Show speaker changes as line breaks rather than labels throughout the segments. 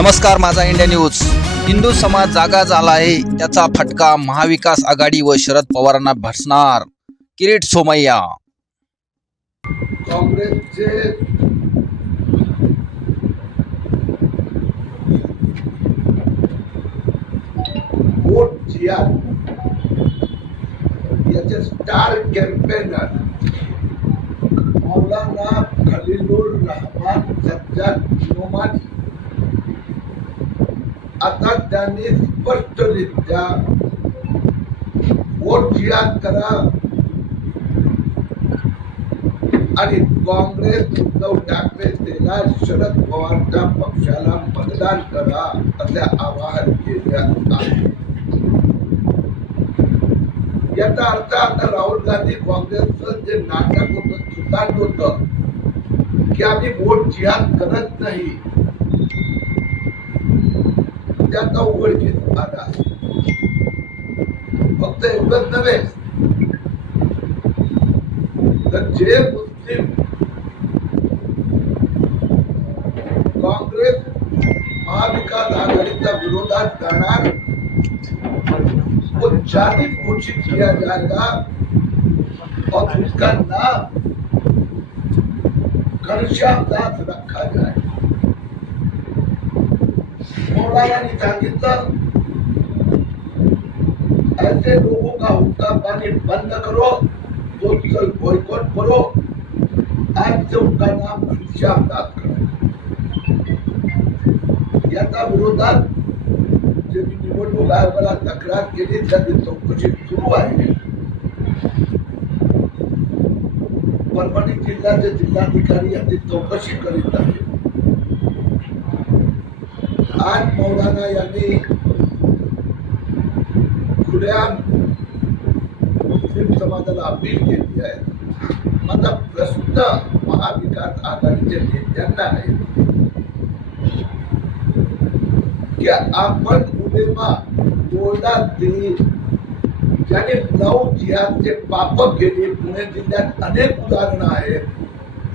नमस्कार माझा India news. Hindu समाज जागा झाला आहे त्याचा फटका महाविकास आघाडी व शरद पवारांना भसणार किरीट सोमय्या.
काँग्रेसचे याचे स्टार कॅम्पेनर मौलाना खलीलुर रहमान सज्जाद नोमानी. आता त्यांनी स्पष्टरित्या वोट जियाद करा. आणि काँग्रेस उद्धव ठाकरे सेना शरद पवारच्या पक्षाला मतदान करा असे आवाहन केले आहे. याचा अर्थ आता राहुल गांधी काँग्रेसचं जे नाटक होत सुतांत होतं की आम्ही वोट जिहाद करत नाही. त्यांना त्याचा उघडकीस आला फक्त एवढंच नव्हे तर जे मुस्लिम काँग्रेस महाविकास आघाड़ीचा विरोधात जाणार वो जाति घोषित किया जाएगा और उसका नाम घनश्याम दास रखा जाएगा मोला यांनी सांगितलं. ऐसे लोगों का हुक्का पानी बंद करो तो सोशल बॉयकॉट करो. आज से उनका नाम घनश्याम दास करो. याचा विरोधात जे मी निवडणूक आयोगाला तक्रार केली त्याची चौकशी सुरू आहे. परभणी जिल्ह्याचे जिल्हाधिकारी यांनी चौकशी करीत आहे आज मौलाना यांनी खुल्या मुस्लिम समाजाला अपील केली आहे. माझा प्रश्न महाविकास आघाडीच्या नेत्यांना आहे. की आपण उलेमा दोनदा देईल ज्याने नऊ जिहादचे पाप केले पुणे जिल्ह्यात अनेक उदाहरणं आहेत.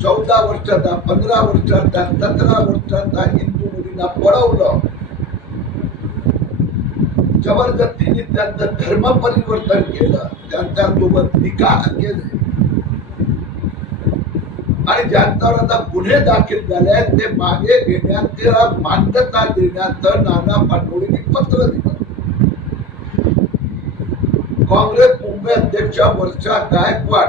चौदा वर्षाचा पंधरा वर्षाचा सतरा वर्षाचा हिंदू मुलींना पळवलं. जबरदस्तीने त्यांचं धर्म परिवर्तन केलं. त्यांच्यासोबत निकाह केले. आणि ज्यांच्यावर आता गुन्हे दाखल झाले आहेत ते मागे घेण्यात त्याला मान्यता देण्याचं नाना पाटोळीने पत्र दिलं. काँग्रेस मुंबई अध्यक्ष वर्षा गायकवाड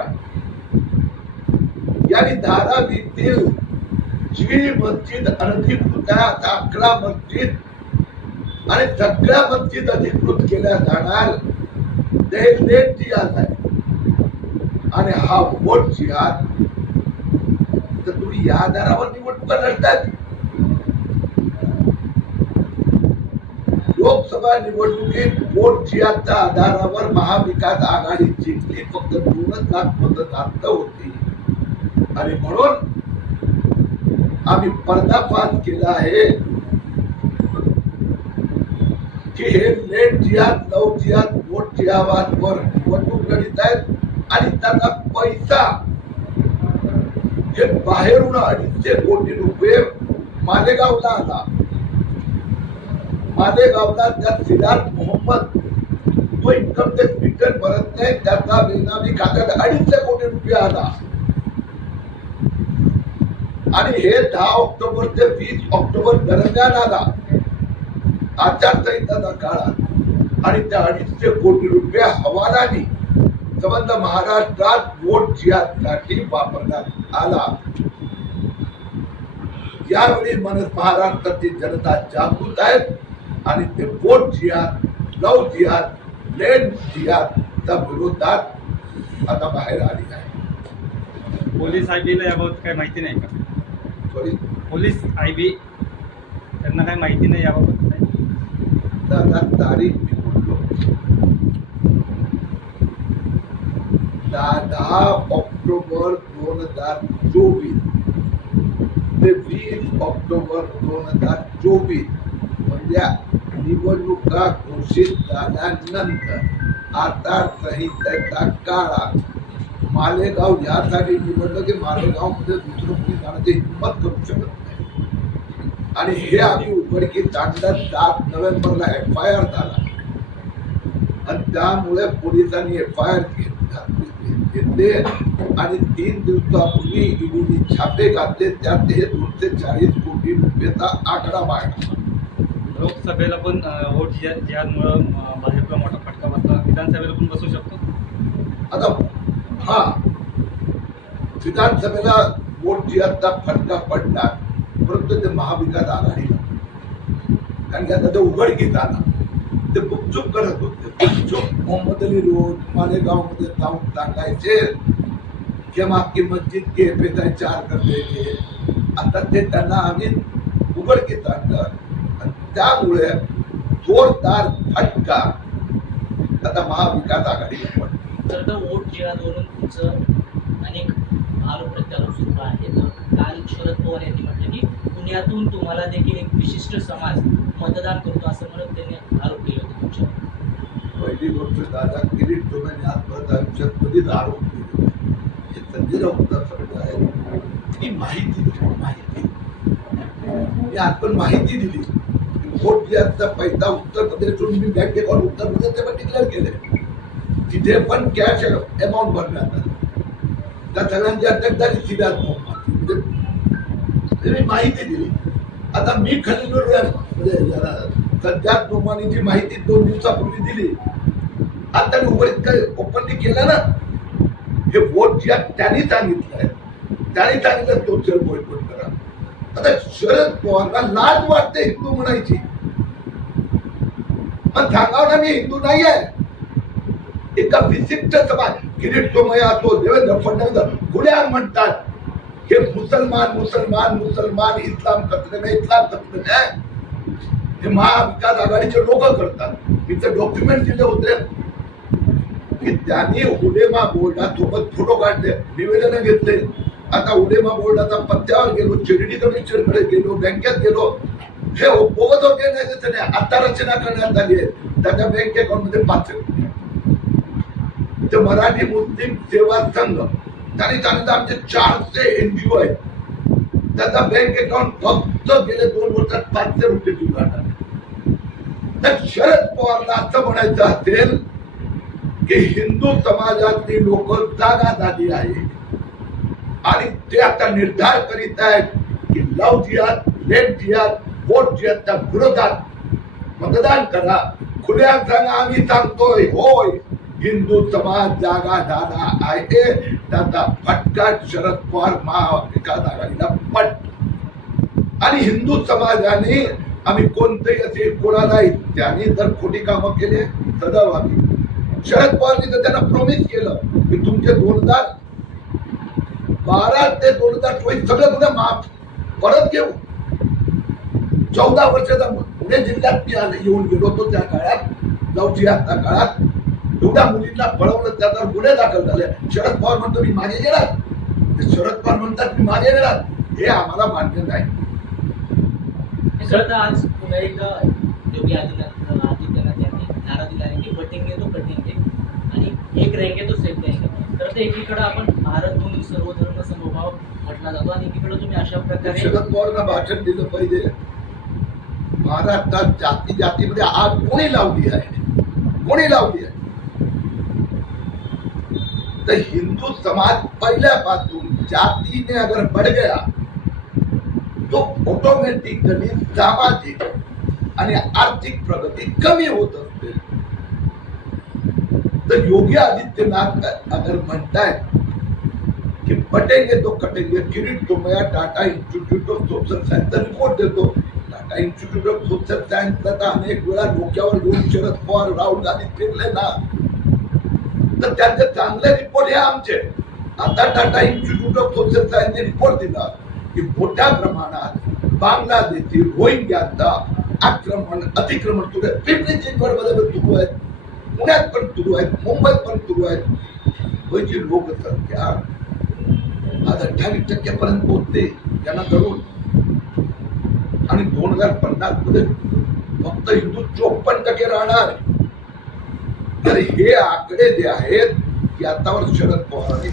यांनी धारावीतील जी मस्जिद अनधिकृत आहे आता अकरा मस्जिद आणि सगळ्या मस्जिद अधिकृत केल्या जाणार. जिहाद आहे. आणि हा वोट जिहाद. तर तुम्ही या आधारावर निवडणुका लढतात लोकसभा निवडणुकीत वोट जिहादच्या आधारावर महाविकास आघाडी जिंकली फक्त दोनच लाख मतदार होती. आणि म्हणून आम्ही पर्दाफाश केला आहे. की हे लेट जिहाद नऊ जिहाद वोट जिहावादवर निवडणूक करीत आहेत आणि त्याचा पैसा. हे बाहेरून अडीचशे कोटी रुपये मालेगावला आला. मालेगावला त्या सिद्धार्थ मोहम्मद तो इन्कम टॅक्स रिटर्न भरत नाही त्याचा बेनामी खात्यात अडीचशे कोटी रुपये आला. आणि हे दहा ऑक्टोबर ते वीस ऑक्टोबर दरम्यान आला आचारसंहिताचा काळात आणि त्या अडीचशे कोटी रुपये हवालानी संबंध महाराष्ट्रात वोट जिहादसाठी वापरण्यात आला. यावेळी मन महाराष्ट्राची जनता जागृत आहेत आणि ते वोट जिहाद लव जिहाद लेट जिहादच्या विरोधात आता बाहेर आली आहे
पोलीस याबाबत काही माहिती नाही का? Police I B. त्यांना काही माहिती नाही याबाबत. काही
दादा तारीख मी बोललो. दहा ऑक्टोबर दोन हजार चोवीस. ते वीस ऑक्टोबर दोन हजार चोवीस. म्हणजे निवडणुका घोषित झाल्यानंतर आचारसंहितेच्या काळात मालेगाव यासाठी निवडलं की मालेगावमध्ये दुसरं कोणी जाण्याची हिंमत करू शकत नाही. आणि हे आम्ही उघडकीस आणलं सात नोव्हेंबरला एफ आय आर झाला. आणि त्यामुळे पोलिसांनी एफ आय आर घेतले आणि तीन दिवसापूर्वी ईडीने छापे घातले. त्यात हे दोनशे चाळीस कोटी रुपयेचा आकडा मांडला
लोकसभेला पण वोट अं, भाजपला मोठा फटका बसला. विधानसभेला पण बसू शकतो?
आता विधानसभेला वोट आता फटका पडणार परंतु ते महाविकास आघाडीला. कारण की आता ते उघडकीत आला. ते गुपचूप करत होते. गुपचूप. मोहम्मद अली रोड मालेगावमध्ये जाऊन सांगायचे की आपकी मस्जिद के एफएसआय चार कर आता ते त्यांना आम्ही उघडकीत आणलं. आणि त्यामुळे जोरदार फटका आता महाविकास आघाडीला पडतो
तर तर वोट जिहादवरून तुमचं अनेक आरोप प्रत्यारोप सुरू आहे. तर काल शरद पवार यांनी म्हटलं की पुण्यातून तुम्हाला देखील एक विशिष्ट समाज मतदान करतो असं म्हणत त्यांनी आरोप केले होते तुमच्यावर.
पहिली गोष्ट दादा किरीट तुम्ही आत्महत्या आयुष्यात कधीच आरोप केले हे संजय राऊतचा आहे. ती माहिती दिली. माहिती? आपण माहिती दिली. वोट जिहादचा पैसा उत्तर प्रदेशून मी बँक अकाउंट उत्तर प्रदेशचे पण डिक्लेअर केले. तिथे पण कॅश अमाऊंट भरण्यात आलं. त्या सगळ्यांची अटकदारी सिद्धार्थ मोहम्मद मी माहिती दिली. आता मी खलिलूर म्हणजे सध्या याला जी माहिती दोन दिवसापूर्वी दिली. आता त्यांनी उघडीत काय ओपनली केलं ना? हे वोट ज्या त्यांनी सांगितलंय त्याने सांगितलं तो खेळ बोयकॉट करा. आता शरद पवारला लाज वाटते हिंदू म्हणायची. पण सांगावं ना मी हिंदू नाही आहे एका विशिष्ट समाज किरीट सोमय असो देवेंद्र फडणवीस गुन्हेगार म्हणतात हे मुसलमान मुसलमान मुसलमान इस्लाम कचरे नाही इस्लाम कचरे नाही. हे महाविकास आघाडीचे लोक करतात. मी तर डॉक्युमेंट दिले होते. की त्यांनी उडेमा बोर्डा सोबत फोटो काढले निवेदन घेतले. आता उडेमा बोर्डाचा पत्त्यावर गेलो चेरिटी कमिशनकडे गेलो बँकेत गेलो. हे बोगत होते नाही आता रचना करण्यात आली आहे. त्याच्या बँक अकाउंटमध्ये पाचशे ते मराठी मुस्लिम सेवा संघ. त्यांनी सांगितलं आमचे चारशे एनजीओ आहेत. त्याचा बँक अकाउंट फक्त गेले दोन वर्षात पाचशे रुपये उघडणार तर शरद पवारला असं म्हणायचं असेल की हिंदू समाजातली लोक जागा झाली आहे आणि ते आता निर्धार करीत आहेत की लव जिहाद लेट जिहाद वोट जिहादच्या विरोधात मतदान करा. खुल्या सांगा आम्ही सांगतोय होय. हिंदू समाज जागा झाला आहे. त्याचा फटका शरद पवार महाविकास आघाडीला पट. आणि हिंदू समाजाने आम्ही कोणतेही असे कोणालाही त्याने जर खोटी कामं केले सदैव आम्ही शरद पवारनी तर त्यांना प्रॉमिस केलं की तुमचे दोन हजार बारा ते दोन हजार चोवीस सगळे गुन्हे माफ परत घेऊ. चौदा वर्षाचा पुणे जिल्ह्यात मी आले- येऊन गेलो होतो त्या काळात जाऊची आता काळात. एवढ्या मुलींना पळवलं त्याचा गुन्हे दाखल झाले. शरद पवार म्हणतो मी मागे ते शरद पवार म्हणतात मी मागे गेलात हे आम्हाला मान्य नाही.
खरं तर आज पुन्हा एकदा योगी आदित्यनाथ आदित्यनाथ यांनी नारा दिला आहे की बटेंगे तो कटेंगे आणि एक रहेंगे तो सेफ रहेंगे तर ते एकीकडे आपण भारत म्हणून सर्व धर्म समभाव म्हटला जातो आणि एकीकडे तुम्ही अशा प्रकारे
शरद पवारांना भाषण दिलं पाहिजे. महाराष्ट्रात जाती जातीमध्ये आग कोणी लावली आहे? कोणी लावली आहे? तर हिंदू समाज पहिल्यापासून जातीने अगर बढ़ गया तो ऑटोमॅटिकली सामाजिक आणि आर्थिक प्रगती कमी होत असते. तर योगी आदित्यनाथ अगर म्हणतायत की पटेंगे तो कटेंगे Kirit Somaiya Tata institute of social सायन्सचा रिपोर्ट देतो. टाटा इन्स्टिट्यूट ऑफ सोशल सायन्सचा तर अनेक वेळा डोक्यावर घेऊन शरद पवार राहुल गांधी फिरले ना. तर त्यांचे चांगले रिपोर्ट हे आमचे. आता टाटा इन्स्टिट्यूट ऑफ सोशल सायन्सने रिपोर्ट दिला की मोठ्या प्रमाणात बांगलादेशी रोहिंग्यांचा आक्रमण अतिक्रमण सुरू आहे. पिंपरी चिंचवडमध्ये पण सुरू आहेत पुण्यात पण सुरू आहेत मुंबईत पण सुरू आहेत जी लोकसंख्या आज अठ्ठावीस टक्क्यापर्यंत पोहोचते. त्यांना धरून आणि दोन हजार पन्नासमध्ये फक्त हिंदू चोपन्न टक्के राहणार. तर हे आकडे जे आहेत की आतावर शरद पवारांनी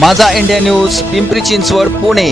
माझा इंडिया न्यूज पिंपरी चिंचवड पुणे.